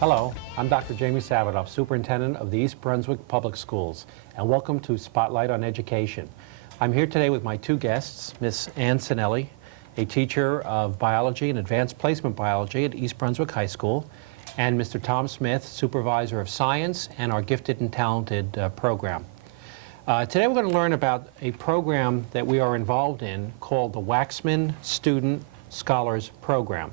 Hello, I'm Dr. Jamie Savedoff, Superintendent of the East Brunswick Public Schools, and welcome to Spotlight on Education. I'm here today with my two guests, Ms. Ann Sinelli, a teacher of biology and advanced placement biology at East Brunswick High School, and Mr. Tom Smith, Supervisor of Science and our Gifted and Talented program. Today we're going to learn about a program that we are involved in called the Waksman Student Scholars Program.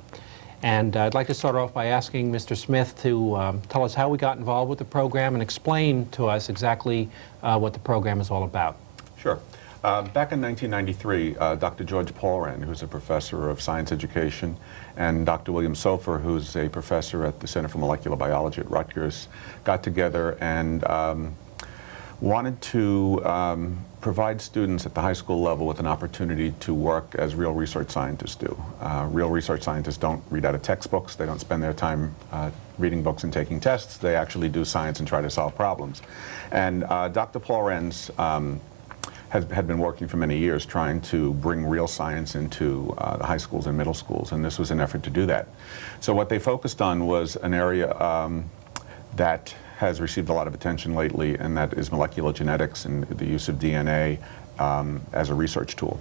And I'd like to start off by asking Mr. Smith to tell us how we got involved with the program and explain to us exactly what the program is all about. Sure. Back in 1993, Dr. George Paulren, who's a professor of science education, and Dr. William Sofer, who's a professor at the Center for Molecular Biology at Rutgers, got together and wanted to provide students at the high school level with an opportunity to work as real research scientists do. Real research scientists don't read out of textbooks. They don't spend their time reading books and taking tests. They actually do science and try to solve problems. And Dr. Paulren's had been working for many years trying to bring real science into the high schools and middle schools, and this was an effort to do that. So what they focused on was an area that has received a lot of attention lately, and that is molecular genetics and the use of DNA as a research tool.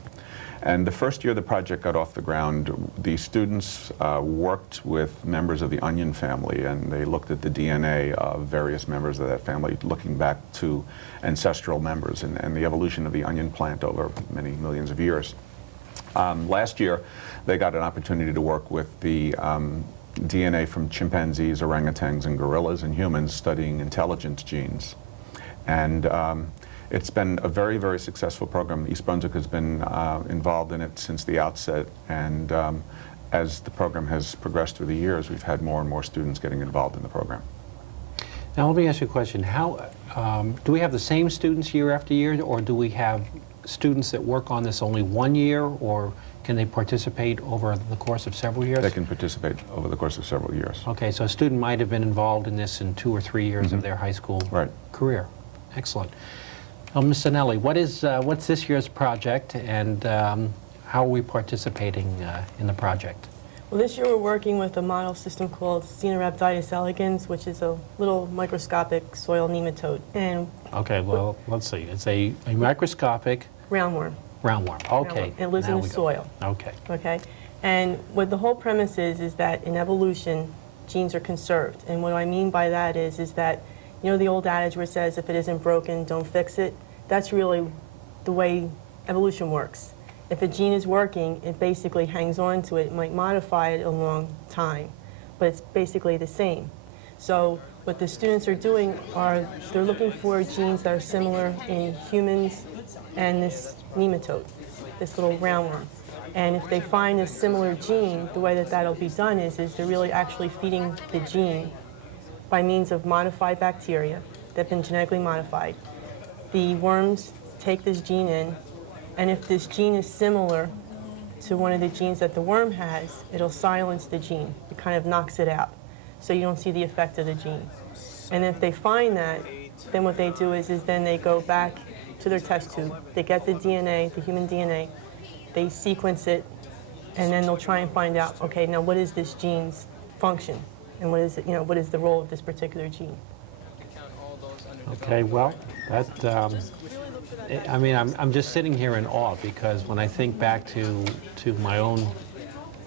And the first year the project got off the ground, the students worked with members of the onion family, and they looked at the DNA of various members of that family, looking back to ancestral members and the evolution of the onion plant over many millions of years. Last year, they got an opportunity to work with the DNA from chimpanzees, orangutans, and gorillas and humans, studying intelligence genes. And it's been a very, very successful program. East Brunswick has been involved in it since the outset, and as the program has progressed through the years, we've had more and more students getting involved in the program. Now let me ask you a question. How do we have the same students year after year, or do we have students that work on this only 1 year, or can they participate over the course of several years? They can participate over the course of several years. Okay, so a student might have been involved in this in 2 or 3 years of their high school career. Excellent. Ms. Sinelli, what's this year's project, and how are we participating in the project? Well, this year we're working with a model system called Sinelli elegans, which is a little microscopic soil nematode. And okay, well, let's see. It's a microscopic roundworm. Roundworm. Okay. It lives in the soil. Okay. Okay. And what the whole premise is that in evolution, genes are conserved. And what I mean by that is that, you know, the old adage where it says, if it isn't broken, don't fix it. That's really the way evolution works. If a gene is working, it basically hangs on to it. It might modify it a long time, but it's basically the same. So what the students are doing are they're looking for genes that are similar in humans and this nematode, this little roundworm. And if they find a similar gene, the way that that'll be done is they're really actually feeding the gene by means of modified bacteria that have been genetically modified. The worms take this gene in, and if this gene is similar to one of the genes that the worm has, it'll silence the gene. It kind of knocks it out, so you don't see the effect of the gene. And if they find that, then what they do is then they go back to their test tube. They get the DNA, the human DNA, they sequence it, and then they'll try and find out, okay, now what is this gene's function? And what is it, what is the role of this particular gene? Okay, well, that, I mean, I'm just sitting here in awe, because when I think back to my own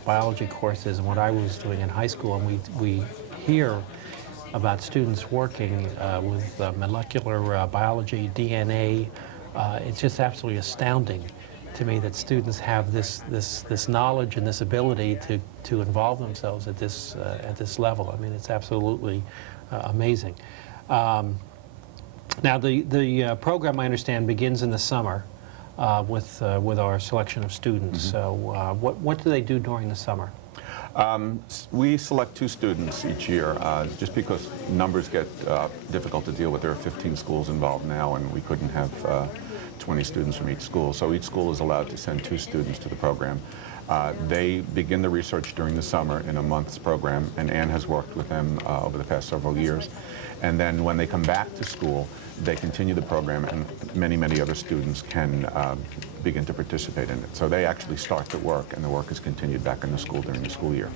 biology courses and what I was doing in high school, and we hear about students working with molecular biology, DNA, it's just absolutely astounding to me that students have this knowledge and this ability to involve themselves at this level. I mean, it's absolutely amazing. Now, the program, I understand, begins in the summer with our selection of students. So what do they do during the summer? We select 2 students each year, just because numbers get difficult to deal with. There are 15 schools involved now, and we couldn't have 20 students from each school. So each school is allowed to send 2 students to the program. They begin the research during the summer in a month's program, and Ann has worked with them over the past several years. And then when they come back to school, they continue the program, and many, many other students can begin to participate in it. So they actually start the work, and the work is continued back in the school during the school year.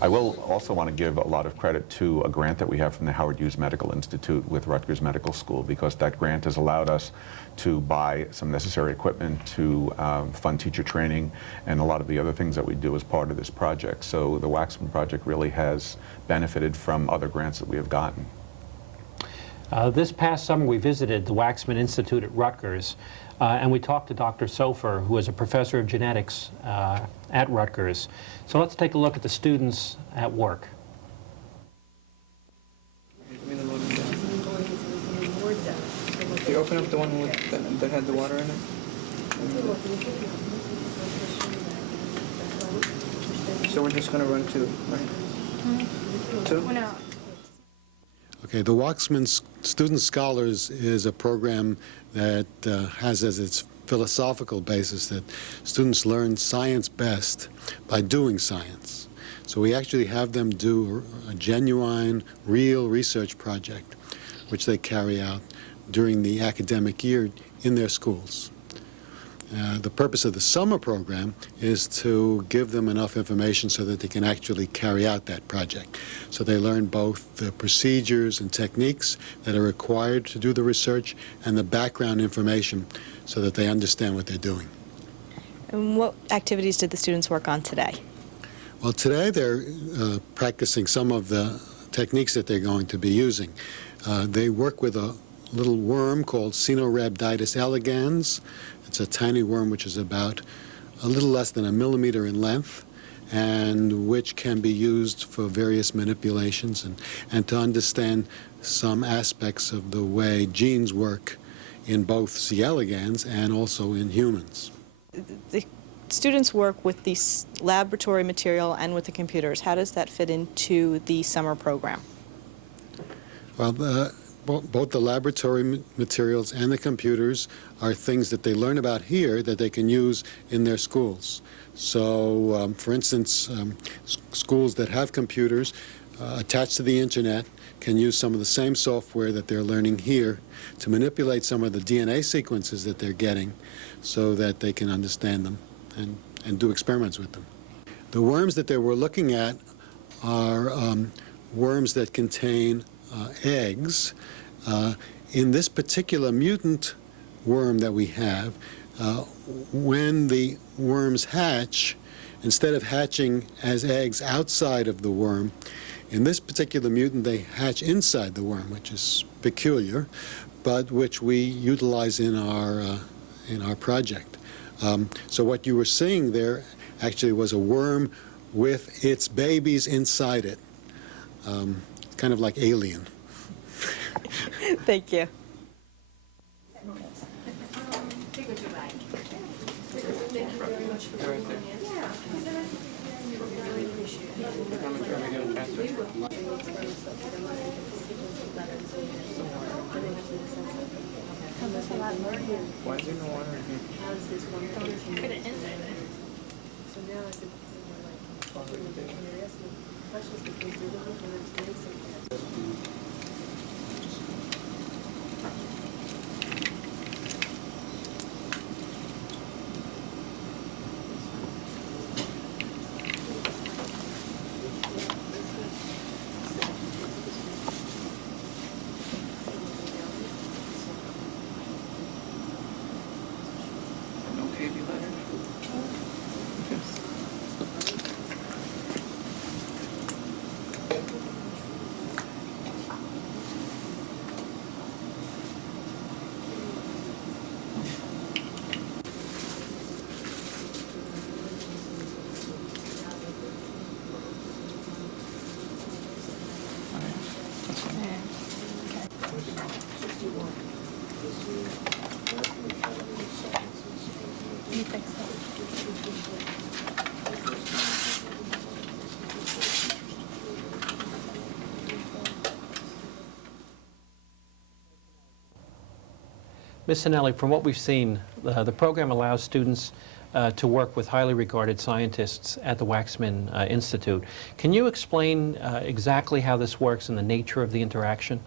I will also want to give a lot of credit to a grant that we have from the Howard Hughes Medical Institute with Rutgers Medical School, because that grant has allowed us to buy some necessary equipment to fund teacher training and a lot of the other things that we do as part of this project. So the Waksman project really has benefited from other grants that we have gotten. This past summer we visited the Waksman Institute at Rutgers and we talked to Dr. Sofer, who is a professor of genetics at Rutgers. So let's take a look at the students at work. You open up the one with that had the water in it? So we're just going to run 2, right? 2? No. Okay, the Waksman Student Scholars is a program that has as its philosophical basis that students learn science best by doing science. So we actually have them do a genuine, real research project, which they carry out during the academic year in their schools. The purpose of the summer program is to give them enough information so that they can actually carry out that project. So they learn both the procedures and techniques that are required to do the research and the background information so that they understand what they're doing. And what activities did the students work on today? Well, today they're practicing some of the techniques that they're going to be using. They work with a little worm called Sinorhabditis elegans. It's a tiny worm which is about a little less than 1 millimeter in length and which can be used for various manipulations and to understand some aspects of the way genes work in both C. elegans and also in humans. The students work with the laboratory material and with the computers. How does that fit into the summer program? Well, both the laboratory materials and the computers are things that they learn about here that they can use in their schools. So, for instance, schools that have computers attached to the internet can use some of the same software that they're learning here to manipulate some of the DNA sequences that they're getting so that they can understand them and do experiments with them. The worms that they were looking at are worms that contain eggs. In this particular mutant worm that we have, when the worms hatch, instead of hatching as eggs outside of the worm, in this particular mutant they hatch inside the worm, which is peculiar, but which we utilize in our project. So what you were seeing there actually was a worm with its babies inside it, kind of like Alien. Thank you. Why is there no water in here? No KB letter? Ms. Sinelli, from what we've seen, the program allows students to work with highly regarded scientists at the Waksman Institute. Can you explain exactly how this works and the nature of the interaction?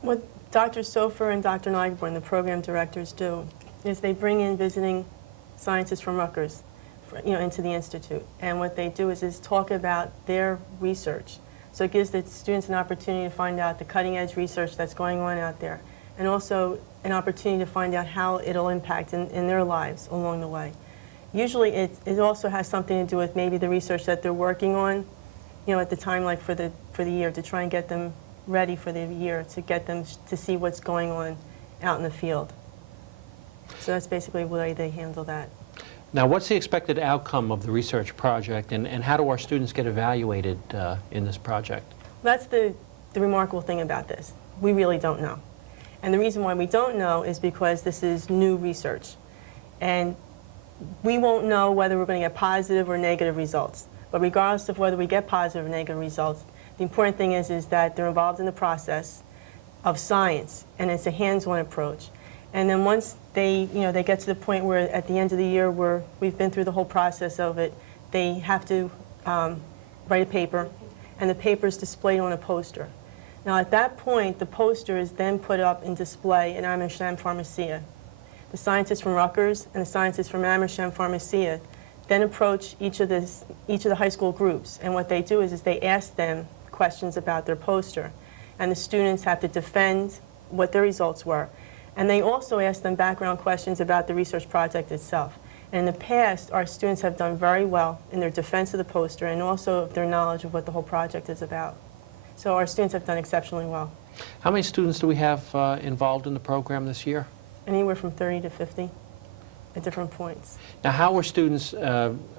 What Dr. Sofer and Dr. Nyborn, the program directors, do is they bring in visiting scientists from Rutgers into the institute. And what they do is talk about their research. So it gives the students an opportunity to find out the cutting-edge research that's going on out there, and also an opportunity to find out how it'll impact in their lives along the way. Usually it also has something to do with maybe the research that they're working on, at the time, like for the year, to try and get them ready for the year, to get them to see what's going on out in the field. So that's basically the way they handle that. Now, what's the expected outcome of the research project, and how do our students get evaluated in this project? That's the remarkable thing about this. We really don't know. And the reason why we don't know is because this is new research. And we won't know whether we're going to get positive or negative results. But regardless of whether we get positive or negative results, the important thing is that they're involved in the process of science, and it's a hands-on approach. And then once they get to the point where at the end of the year where we've been through the whole process of it, they have to write a paper, and the paper is displayed on a poster. Now at that point, the poster is then put up in display in Amersham Pharmacia. The scientists from Rutgers and the scientists from Amersham Pharmacia then approach each of the high school groups, and what they do is they ask them questions about their poster, and the students have to defend what their results were. And they also ask them background questions about the research project itself. And in the past, our students have done very well in their defense of the poster and also of their knowledge of what the whole project is about. So our students have done exceptionally well. How many students do we have involved in the program this year? Anywhere from 30 to 50 at different points. Now, how were students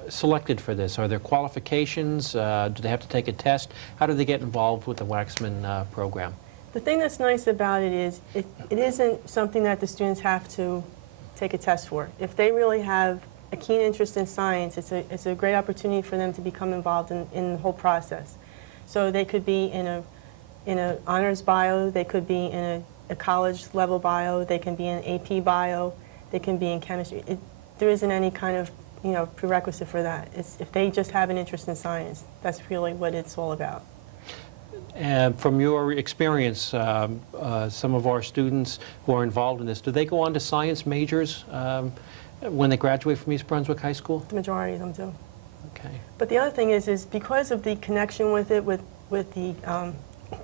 selected for this? Are there qualifications? Do they have to take a test? How do they get involved with the Waksman program? The thing that's nice about it is it isn't something that the students have to take a test for. If they really have a keen interest in science, it's a great opportunity for them to become involved in the whole process. So they could be in a honors bio, they could be in a college level bio, they can be in AP bio, they can be in chemistry. There isn't any kind of prerequisite for that. If they just have an interest in science, that's really what it's all about. And from your experience, some of our students who are involved in this, do they go on to science majors when they graduate from East Brunswick High School? The majority of them do. Okay. But the other thing is because of the connection with it, with the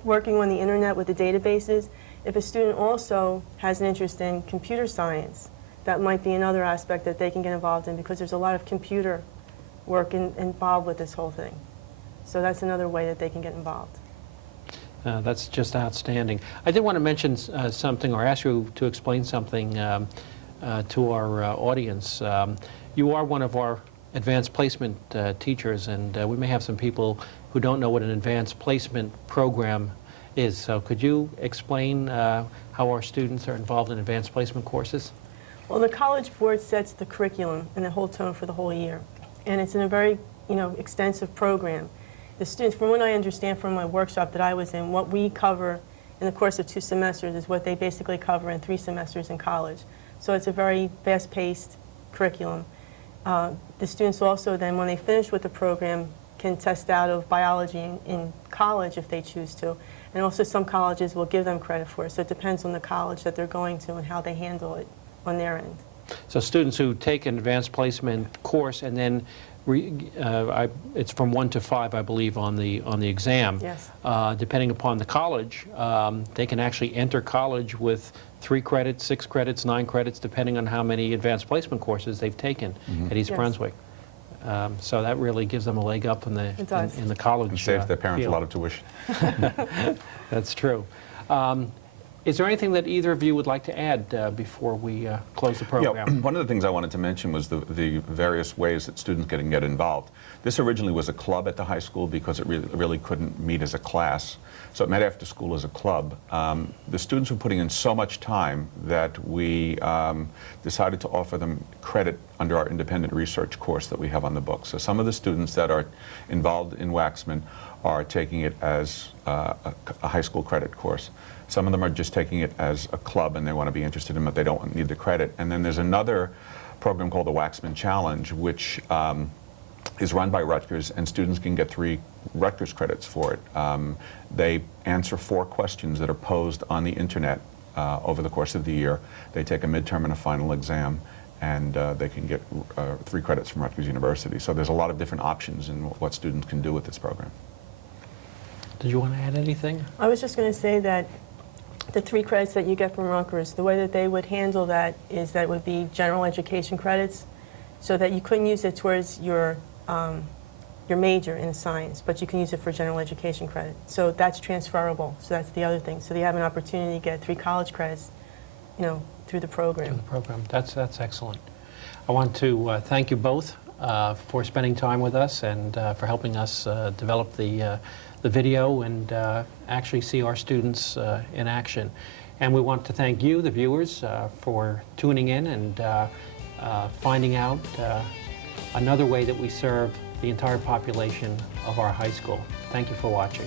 working on the internet with the databases, if a student also has an interest in computer science, that might be another aspect that they can get involved in, because there's a lot of computer work involved with this whole thing. So that's another way that they can get involved. That's just outstanding. I did want to mention something, or ask you to explain something to our audience. You are one of our advanced placement teachers, and we may have some people who don't know what an advanced placement program is. So could you explain how our students are involved in advanced placement courses? Well, the College Board sets the curriculum and the whole tone for the whole year, and it's in a very extensive program. The students, from what I understand from my workshop that I was in, what we cover in the course of 2 semesters is what they basically cover in 3 semesters in college. So it's a very fast-paced curriculum. The students also then, when they finish with the program, can test out of biology in college if they choose to. And also some colleges will give them credit for it. So it depends on the college that they're going to and how they handle it on their end. So students who take an advanced placement course and then it's from 1 to 5, I believe, on the exam. Yes. Depending upon the college, they can actually enter college with 3 credits, 6 credits, 9 credits, depending on how many advanced placement courses they've taken at East Yes. Brunswick. So that really gives them a leg up in the college And saves their parents field. a lot of tuition. That's true. Is there anything that either of you would like to add before we close the program? Yeah, one of the things I wanted to mention was the various ways that students can get involved. This originally was a club at the high school because it really couldn't meet as a class. So it met after school as a club. The students were putting in so much time that we decided to offer them credit under our independent research course that we have on the book. So some of the students that are involved in Waksman are taking it as a high school credit course. Some of them are just taking it as a club and they want to be interested in it, but they don't need the credit. And then there's another program called the Waksman Challenge, which is run by Rutgers, and students can get 3 Rutgers credits for it. They answer 4 questions that are posed on the internet over the course of the year. They take a midterm and a final exam, and they can get 3 credits from Rutgers University. So there's a lot of different options in what students can do with this program. Did you want to add anything? I was just going to say that the 3 credits that you get from Rutgers, the way that they would handle that is that it would be general education credits, so that you couldn't use it towards your major in science, but you can use it for general education credit. So that's transferable. So that's the other thing. So you have an opportunity to get 3 college credits, through the program. That's excellent. I want to thank you both for spending time with us and for helping us develop the video and actually see our students in action. And we want to thank you, the viewers, for tuning in and finding out another way that we serve the entire population of our high school. Thank you for watching.